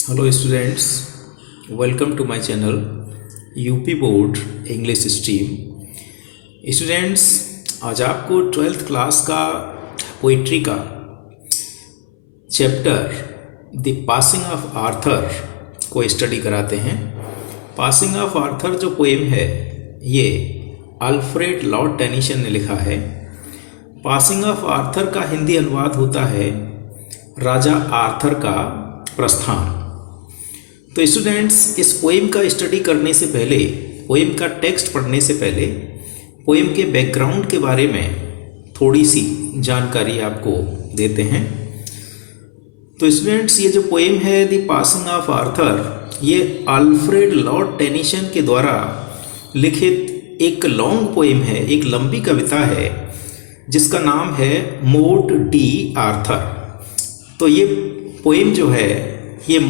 Hello students, welcome to my channel UP board English stream. Students, आज आपको twelfth class का poetry का chapter the passing of Arthur को study कराते हैं। पासिंग ऑफ आर्थर जो पोएम है ये अल्फ्रेड लॉर्ड टेनिसन ने लिखा है। पासिंग ऑफ आर्थर का हिंदी अनुवाद होता है राजा आर्थर का प्रस्थान। तो स्टूडेंट्स, इस पोएम का स्टडी करने से पहले, पोएम का टेक्स्ट पढ़ने से पहले पोएम के बैकग्राउंड के बारे में थोड़ी सी जानकारी आपको देते हैं। तो स्टूडेंट्स, ये जो पोएम है द पासिंग ऑफ आर्थर, ये अल्फ्रेड लॉर्ड टेनिसन के द्वारा लिखित एक लॉन्ग पोएम है, एक लंबी कविता है जिसका नाम है मॉड डी आर्थर। तो ये पोएम जो है ये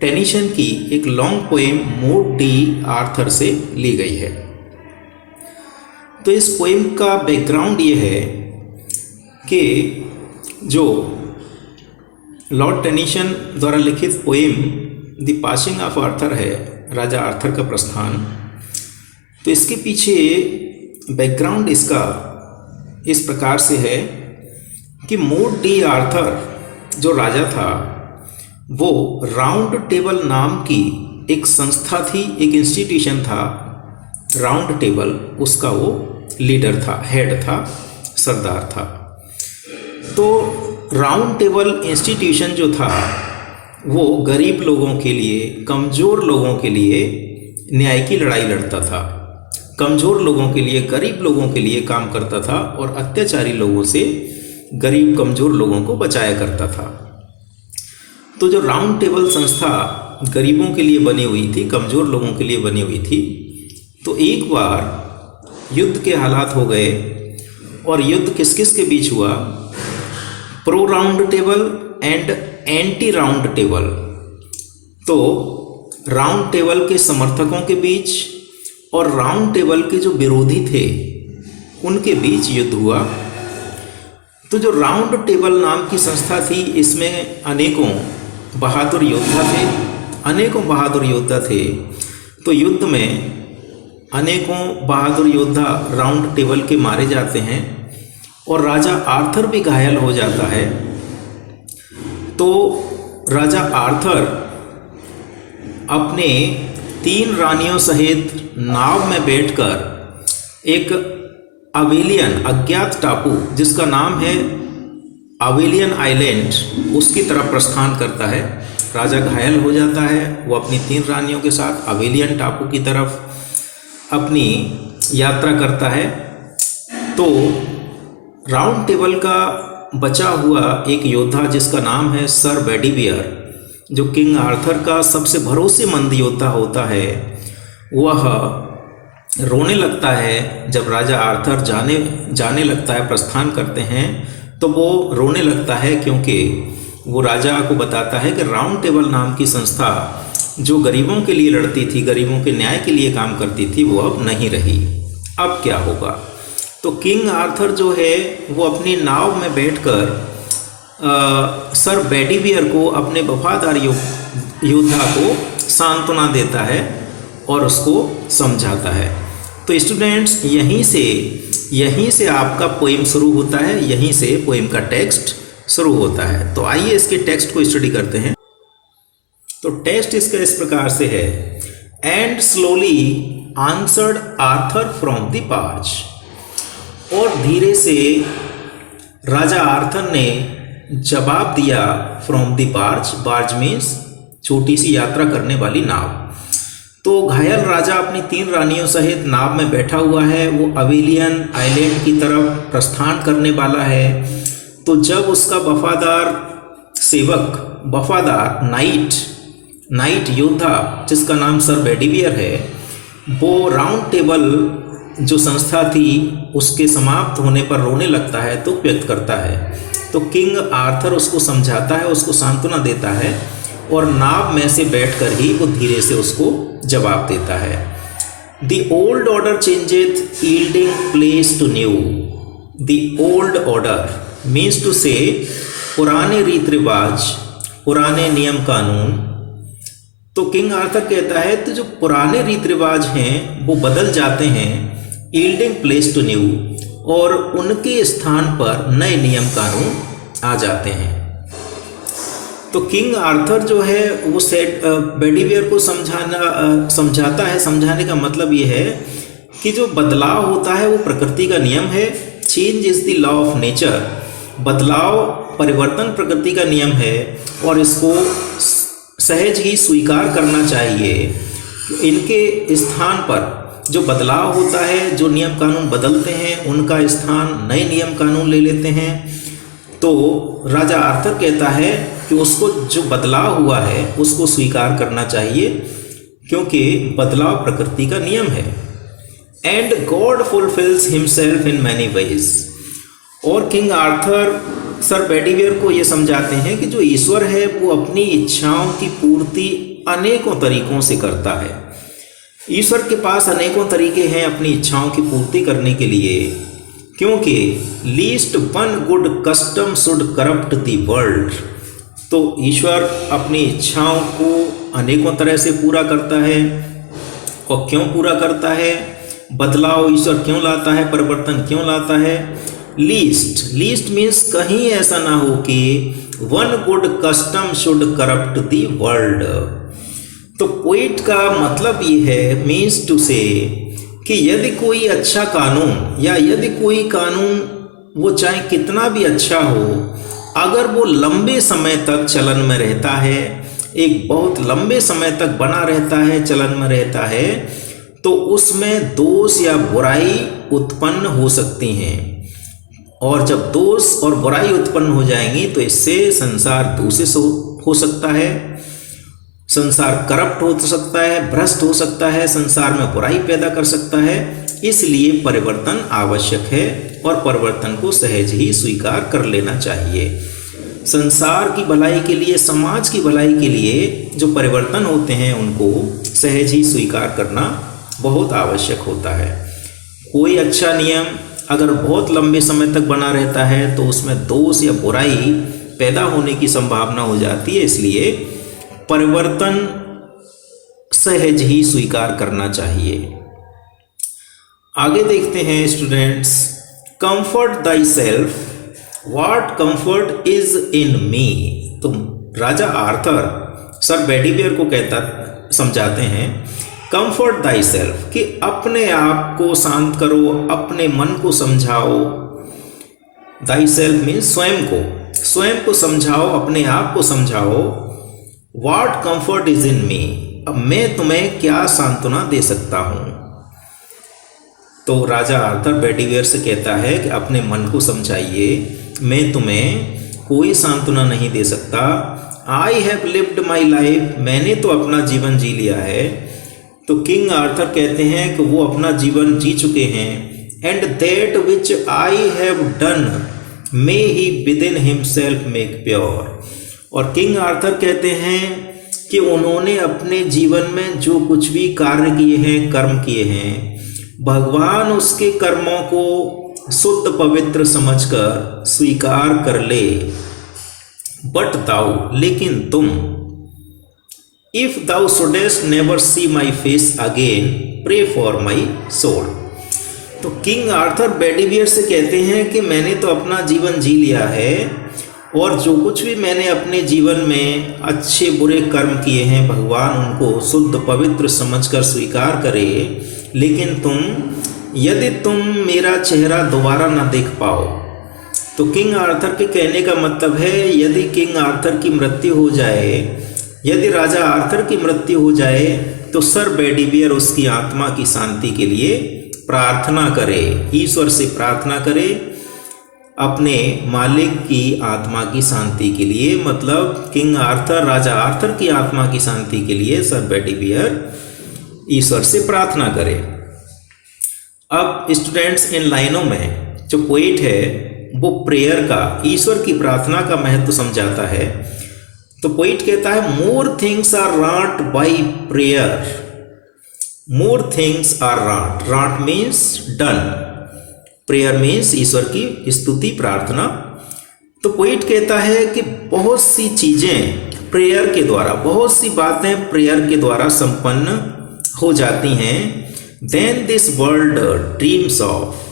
टेनिसन की एक long poem mod D Arthur से ली गई है। तो इस पोएम का बैकग्राउंड ये है कि जो लॉर्ड टेनिसन द्वारा लिखित poem the passing of Arthur है, राजा आर्थर का प्रस्थान, तो इसके पीछे बैकग्राउंड इसका इस प्रकार से है कि मॉड डी आर्थर जो राजा था वो राउंड टेबल नाम की एक संस्था थी, एक इंस्टीट्यूशन था राउंड टेबल, उसका वो लीडर था, हेड था, सरदार था। तो राउंड टेबल इंस्टीट्यूशन जो था वो गरीब लोगों के लिए, कमज़ोर लोगों के लिए न्याय की लड़ाई लड़ता था, कमज़ोर लोगों के लिए, गरीब लोगों के लिए काम करता था और अत्याचारी लोगों से गरीब कमज़ोर लोगों को बचाया करता था। तो जो राउंड टेबल संस्था गरीबों के लिए बनी हुई थी, कमज़ोर लोगों के लिए बनी हुई थी, तो एक बार युद्ध के हालात हो गए और युद्ध किस किस के बीच हुआ? Pro round table and anti round table. तो राउंड टेबल के समर्थकों के बीच और राउंड टेबल के जो विरोधी थे उनके बीच युद्ध हुआ। तो जो राउंड टेबल नाम की संस्था थी, इसमें अनेकों बहादुर योद्धा थे, अनेकों बहादुर योद्धा थे। तो युद्ध में अनेकों बहादुर योद्धा राउंड टेबल के मारे जाते हैं और राजा आर्थर भी घायल हो जाता है। तो राजा आर्थर अपने 3 रानियों सहित नाव में बैठकर एक अवेलियन, अज्ञात टापू जिसका नाम है अवेलियन आइलैंड, उसकी तरफ प्रस्थान करता है। राजा घायल हो जाता है, वो अपनी 3 रानियों के साथ अवेलियन टापू की तरफ अपनी यात्रा करता है। तो राउंड टेबल का बचा हुआ एक योद्धा जिसका नाम है सर बेडीवियर, जो किंग आर्थर का सबसे भरोसेमंद योद्धा होता है, वह रोने लगता है। जब राजा आर्थर जाने लगता है, प्रस्थान करते हैं, तो वो रोने लगता है क्योंकि वो राजा को बताता है कि राउंड टेबल नाम की संस्था जो गरीबों के लिए लड़ती थी, गरीबों के न्याय के लिए काम करती थी, वो अब नहीं रही। अब क्या होगा? तो किंग आर्थर जो है वो अपनी नाव में बैठकर सर बेडीवियर को, अपने वफादार योद्धा को सांत्वना देता है और उसको समझाता है। तो स्टूडेंट्स, यहीं से आपका पोएम शुरू होता है, यहीं से पोएम का टेक्स्ट शुरू होता है। तो आइए इसके टेक्स्ट को स्टडी करते हैं। तो टेक्स्ट इसका इस प्रकार से है, and slowly answered Arthur from the barge. और धीरे से राजा आर्थर ने जवाब दिया from the barge. Barge means छोटी सी यात्रा करने वाली नाव। तो घायल राजा अपनी 3 रानियों सहित नाव में बैठा हुआ है, वो अवेलियन आइलैंड की तरफ प्रस्थान करने वाला है। तो जब उसका वफादार सेवक, वफादार नाइट योद्धा जिसका नाम सर बेडीवियर है, वो राउंड टेबल जो संस्था थी उसके समाप्त होने पर रोने लगता है, दुख व्यक्त करता है। तो किंग आर्थर उसको समझाता है, उसको सांत्वना देता है और नाव में से बैठकर ही वो धीरे से उसको जवाब देता है। The old order changeth yielding place to new. The old order means to say पुराने रीत रिवाज, पुराने नियम कानून तो किंग आर्थर कहता है तो जो पुराने रीति रिवाज हैं वो बदल जाते हैं, यील्डिंग प्लेस टू न्यू, और उनके स्थान पर नए नियम कानून आ जाते हैं। तो किंग आर्थर जो है वो बेडीवियर को समझाता है। समझाने का मतलब ये है कि जो बदलाव होता है वो प्रकृति का नियम है। Change is the law of nature. बदलाव, परिवर्तन प्रकृति का नियम है और इसको सहज ही स्वीकार करना चाहिए। इनके स्थान पर जो बदलाव होता है, जो नियम कानून बदलते हैं, उनका स्थान नए नियम कानून ले लेते हैं। तो राजा आर्थर कहता है कि उसको जो बदलाव हुआ है उसको स्वीकार करना चाहिए, क्योंकि बदलाव प्रकृति का नियम है। And God fulfils himself in many ways. और किंग आर्थर सर बेडीवियर को ये समझाते हैं कि जो ईश्वर है वो अपनी इच्छाओं की पूर्ति अनेकों तरीकों से करता है। ईश्वर के पास अनेकों तरीके हैं अपनी इच्छाओं की पूर्ति करने के लिए, क्योंकि least one good custom should corrupt the world. तो ईश्वर अपनी इच्छाओं को अनेकों तरह से पूरा करता है। और क्यों पूरा करता है? बदलाव ईश्वर क्यों लाता है, परिवर्तन क्यों लाता है? लीस्ट मीन्स कहीं ऐसा ना हो कि one good custom should corrupt the world. तो पोइट का मतलब ये है, मीन्स टू से, कि यदि कोई अच्छा कानून या यदि कोई कानून वो चाहे कितना भी अच्छा हो, अगर वो लंबे समय तक चलन में रहता है, एक बहुत लंबे समय तक बना रहता है, चलन में रहता है, तो उसमें दोष या बुराई उत्पन्न हो सकती हैं। और जब दोष और बुराई उत्पन्न हो जाएंगी तो इससे संसार दूषित हो सकता है, संसार करप्ट हो सकता है, भ्रष्ट हो सकता है, संसार में बुराई पैदा कर सकता है। इसलिए परिवर्तन आवश्यक है और परिवर्तन को सहज ही स्वीकार कर लेना चाहिए। संसार की भलाई के लिए, समाज की भलाई के लिए जो परिवर्तन होते हैं उनको सहज ही स्वीकार करना बहुत आवश्यक होता है। कोई अच्छा नियम अगर बहुत लंबे समय तक बना रहता है तो उसमें दोष या बुराई पैदा होने की संभावना हो जाती है, इसलिए परिवर्तन सहज ही स्वीकार करना चाहिए। आगे देखते हैं students, comfort thyself, what comfort is in me. तो राजा आर्थर सर बेडीवियर को समझाते हैं, कंफर्ट दाई सेल्फ, कि अपने आप को शांत करो, अपने मन को समझाओ। दाई सेल्फ मीन्स स्वयं को समझाओ, अपने आप को समझाओ। व्हाट कंफर्ट इज इन मी, अब मैं तुम्हें क्या सांत्वना दे सकता हूँ। तो राजा आर्थर बेडीवियर से कहता है कि अपने मन को समझाइए, मैं तुम्हें कोई सांत्वना नहीं दे सकता। I have lived my life, मैंने तो अपना जीवन जी लिया है। तो किंग आर्थर कहते हैं कि वो अपना जीवन जी चुके हैं। And that which I have done may he with in himself make pure. और किंग आर्थर कहते हैं कि उन्होंने अपने जीवन में जो कुछ भी कार्य किए हैं, कर्म किए हैं, भगवान उसके कर्मों को शुद्ध पवित्र समझकर स्वीकार कर ले। बट दाउ, लेकिन तुम, if thou shouldst never see my face again, pray for my soul. तो किंग आर्थर बेडीवियर से कहते हैं कि मैंने तो अपना जीवन जी लिया है और जो कुछ भी मैंने अपने जीवन में अच्छे बुरे कर्म किए हैं, भगवान उनको शुद्ध पवित्र समझकर स्वीकार करे। लेकिन यदि तुम मेरा चेहरा दोबारा ना देख पाओ, तो किंग आर्थर के कहने का मतलब है, यदि किंग आर्थर की मृत्यु हो जाए, यदि राजा आर्थर की मृत्यु हो जाए, तो सर बेडीवियर उसकी आत्मा की शांति के लिए प्रार्थना करे, ईश्वर से प्रार्थना करे, अपने मालिक की आत्मा की शांति के लिए। मतलब किंग आर्थर, राजा आर्थर की आत्मा की शांति के लिए सर बेडीवियर ईश्वर से प्रार्थना करे। अब स्टूडेंट्स, इन लाइनों में जो पोइट है वो प्रेयर का, ईश्वर की प्रार्थना का महत्व समझाता है। तो पोइट कहता है, more things are wrought by prayer, more things are wrought means done, prayer means ईश्वर की स्तुति प्रार्थना। तो पोइट कहता है कि बहुत सी चीज़ें प्रेयर के द्वारा, बहुत सी बातें प्रेयर के द्वारा संपन्न हो जाती हैं। Then this world dreams of,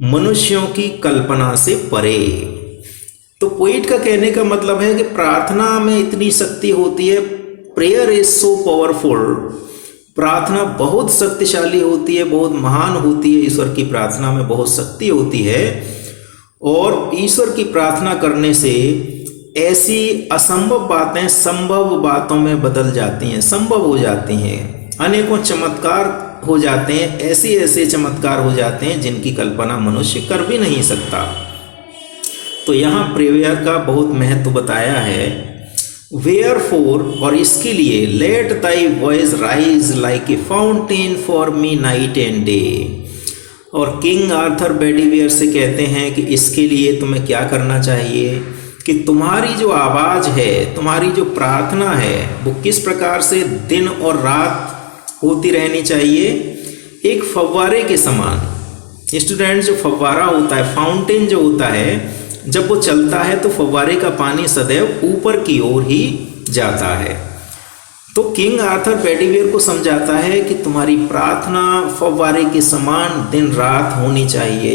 मनुष्यों की कल्पना से परे। तो पोइट का कहने का मतलब है कि प्रार्थना में इतनी शक्ति होती है, प्रेयर इज सो पावरफुल, प्रार्थना बहुत शक्तिशाली होती है, बहुत महान होती है। ईश्वर की प्रार्थना में बहुत शक्ति होती है और ईश्वर की प्रार्थना करने से ऐसी असंभव बातें संभव बातों में बदल जाती हैं, संभव हो जाती हैं। अनेकों चमत्कार हो जाते हैं, ऐसे ऐसे चमत्कार हो जाते हैं जिनकी कल्पना मनुष्य कर भी नहीं सकता। तो यहाँ प्रेयर का बहुत महत्व बताया है। वेयरफॉर, और इसके लिए, let thy voice rise like a fountain for me night and day. और किंग आर्थर बेडीवेयर से कहते हैं कि इसके लिए तुम्हें क्या करना चाहिए कि तुम्हारी जो आवाज़ है, तुम्हारी जो प्रार्थना है, वो किस प्रकार से दिन और रात होती रहनी चाहिए, एक फव्वारे के समान। स्टूडेंट, जो फव्वारा होता है, फाउंटेन जो होता है, जब वो चलता है तो फव्वारे का पानी सदैव ऊपर की ओर ही जाता है। तो किंग आर्थर बेडीवेयर को समझाता है कि तुम्हारी प्रार्थना फव्वारे के समान दिन रात होनी चाहिए।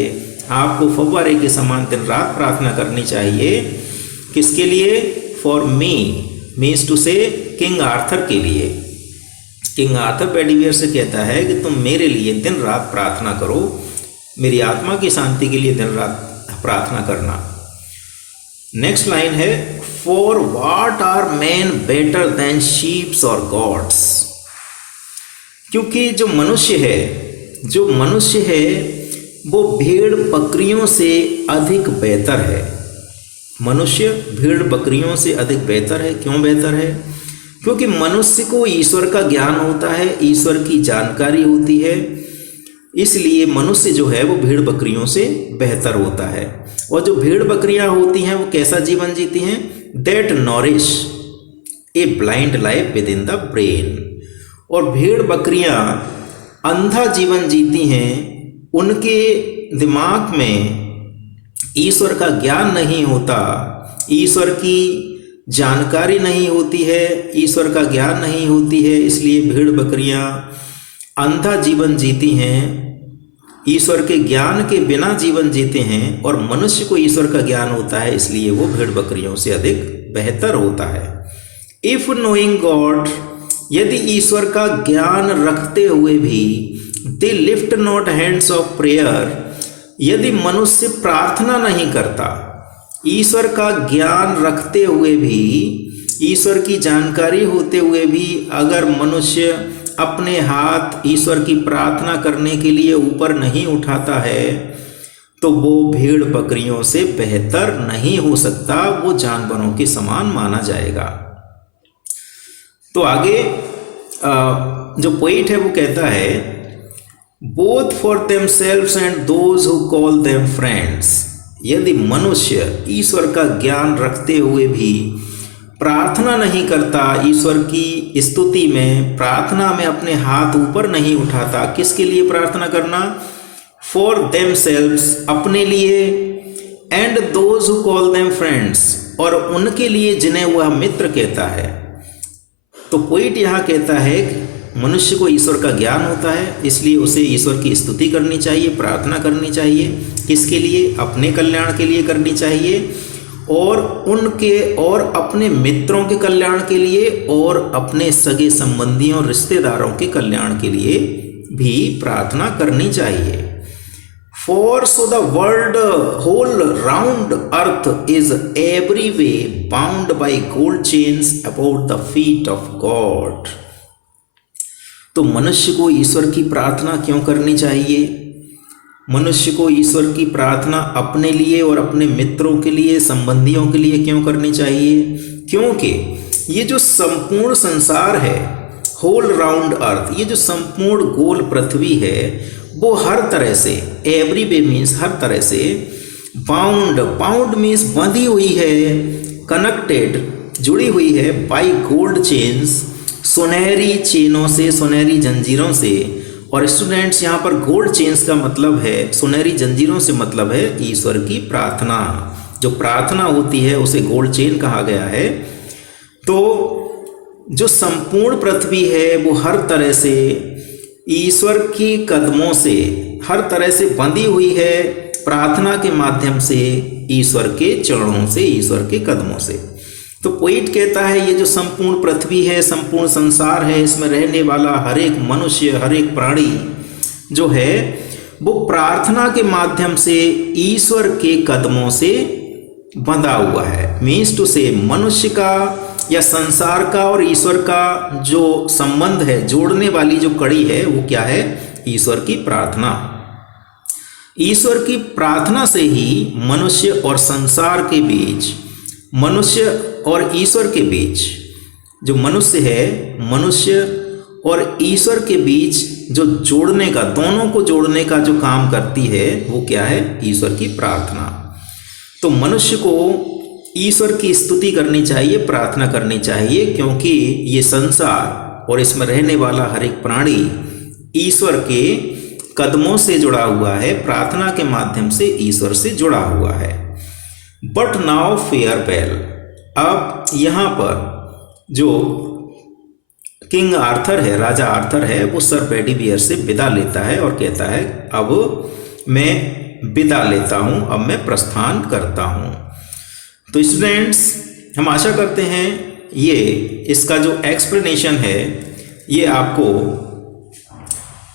आपको फव्वारे के समान दिन रात प्रार्थना करनी चाहिए। किसके लिए? फॉर मी, मीन्स टू से किंग आर्थर के लिए। किंग आर्थर बेडीवेयर से कहता है कि तुम मेरे लिए दिन रात प्रार्थना करो, मेरी आत्मा की शांति के लिए दिन रात प्रार्थना करना। नेक्स्ट लाइन है, for what are men better than sheeps और गॉड्स। क्योंकि जो मनुष्य है वो भेड़ बकरियों से अधिक बेहतर है। मनुष्य भेड़ बकरियों से अधिक बेहतर है। क्यों बेहतर है? क्योंकि मनुष्य को ईश्वर का ज्ञान होता है, ईश्वर की जानकारी होती है, इसलिए मनुष्य जो है वो भेड़ बकरियों से बेहतर होता है। और जो भेड़ बकरियां होती हैं वो कैसा जीवन जीती हैं? That nourish a blind life with in the brain. और भेड़ बकरियां अंधा जीवन जीती हैं, उनके दिमाग में ईश्वर का ज्ञान नहीं होता, ईश्वर की जानकारी नहीं होती है, ईश्वर का ज्ञान नहीं होती है, इसलिए भेड़ बकरियां अंधा जीवन जीती हैं, ईश्वर के ज्ञान के बिना जीवन जीते हैं। और मनुष्य को ईश्वर का ज्ञान होता है, इसलिए वो भेड़ बकरियों से अधिक बेहतर होता है। इफ नोइंग गॉड, यदि ईश्वर का ज्ञान रखते हुए भी, they lift not hands of prayer, यदि मनुष्य प्रार्थना नहीं करता, ईश्वर का ज्ञान रखते हुए भी, ईश्वर की जानकारी होते हुए भी अगर मनुष्य अपने हाथ ईश्वर की प्रार्थना करने के लिए ऊपर नहीं उठाता है, तो वो भेड़ बकरियों से बेहतर नहीं हो सकता, वो जानवरों के समान माना जाएगा। तो आगे जो पोइट है वो कहता है, both for themselves and those who call them friends. यदि मनुष्य ईश्वर का ज्ञान रखते हुए भी प्रार्थना नहीं करता, ईश्वर की स्तुति में, प्रार्थना में अपने हाथ ऊपर नहीं उठाता, किसके लिए प्रार्थना करना? फॉर देमसेल्व्स, अपने लिए, and those who call them friends, और उनके लिए जिन्हें वह मित्र कहता है। तो पोइट यहाँ कहता है कि मनुष्य को ईश्वर का ज्ञान होता है, इसलिए उसे ईश्वर की स्तुति करनी चाहिए, प्रार्थना करनी चाहिए। किसके लिए? अपने कल्याण के लिए करनी चाहिए, और उनके और अपने मित्रों के कल्याण के लिए, और अपने सगे संबंधियों और रिश्तेदारों के कल्याण के लिए भी प्रार्थना करनी चाहिए। For so the world whole round earth is every way bound by gold chains about the feet of God. तो मनुष्य को ईश्वर की प्रार्थना क्यों करनी चाहिए? मनुष्य को ईश्वर की प्रार्थना अपने लिए और अपने मित्रों के लिए, संबंधियों के लिए क्यों करनी चाहिए? क्योंकि ये जो संपूर्ण संसार है, होल राउंड अर्थ, ये जो संपूर्ण गोल पृथ्वी है, वो हर तरह से, एवरी वे मीन्स हर तरह से, बाउंड मीन्स बंधी हुई है, कनेक्टेड जुड़ी हुई है, बाई गोल्ड चेन्स, सुनहरी चेनों से, सुनहरी जंजीरों से। और स्टूडेंट्स, यहाँ पर गोल्ड चेन्स का मतलब है, सुनहरी जंजीरों से मतलब है ईश्वर की प्रार्थना। जो प्रार्थना होती है उसे गोल्ड चेन कहा गया है। तो जो संपूर्ण पृथ्वी है वो हर तरह से ईश्वर की कदमों से हर तरह से बंधी हुई है, प्रार्थना के माध्यम से, ईश्वर के चरणों से, ईश्वर के कदमों से। तो पोइट कहता है ये जो संपूर्ण पृथ्वी है, संपूर्ण संसार है, इसमें रहने वाला हर एक मनुष्य, हर एक प्राणी जो है वो प्रार्थना के माध्यम से ईश्वर के कदमों से बंधा हुआ है। मीन्स टू से मनुष्य का या संसार का और ईश्वर का जो संबंध है, जोड़ने वाली जो कड़ी है वो क्या है? ईश्वर की प्रार्थना। ईश्वर की प्रार्थना से ही मनुष्य और संसार के बीच, मनुष्य और ईश्वर के बीच जो मनुष्य है, मनुष्य और ईश्वर के बीच जो जोड़ने का, दोनों को जोड़ने का जो काम करती है वो क्या है? ईश्वर की प्रार्थना। तो मनुष्य को ईश्वर की स्तुति करनी चाहिए, प्रार्थना करनी चाहिए, क्योंकि ये संसार और इसमें रहने वाला हर एक प्राणी ईश्वर के कदमों से जुड़ा हुआ है, प्रार्थना के माध्यम से ईश्वर से जुड़ा हुआ है। But now farewell. अब यहाँ पर जो किंग आर्थर है, राजा आर्थर है, वो सर पेडीवियर से विदा लेता है और कहता है अब मैं विदा लेता हूँ, अब मैं प्रस्थान करता हूँ। तो स्टूडेंट्स, हम आशा करते हैं ये इसका जो एक्सप्लेनेशन है ये आपको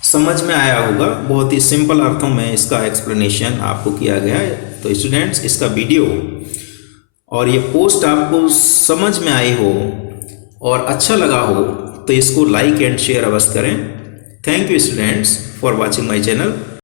समझ में आया होगा। बहुत ही सिंपल अर्थों में इसका एक्सप्लेनेशन आपको किया गया है। तो स्टूडेंट्स, इसका वीडियो और ये पोस्ट आपको समझ में आई हो और अच्छा लगा हो तो इसको लाइक एंड शेयर अवश्य करें। Thank you students for watching my channel.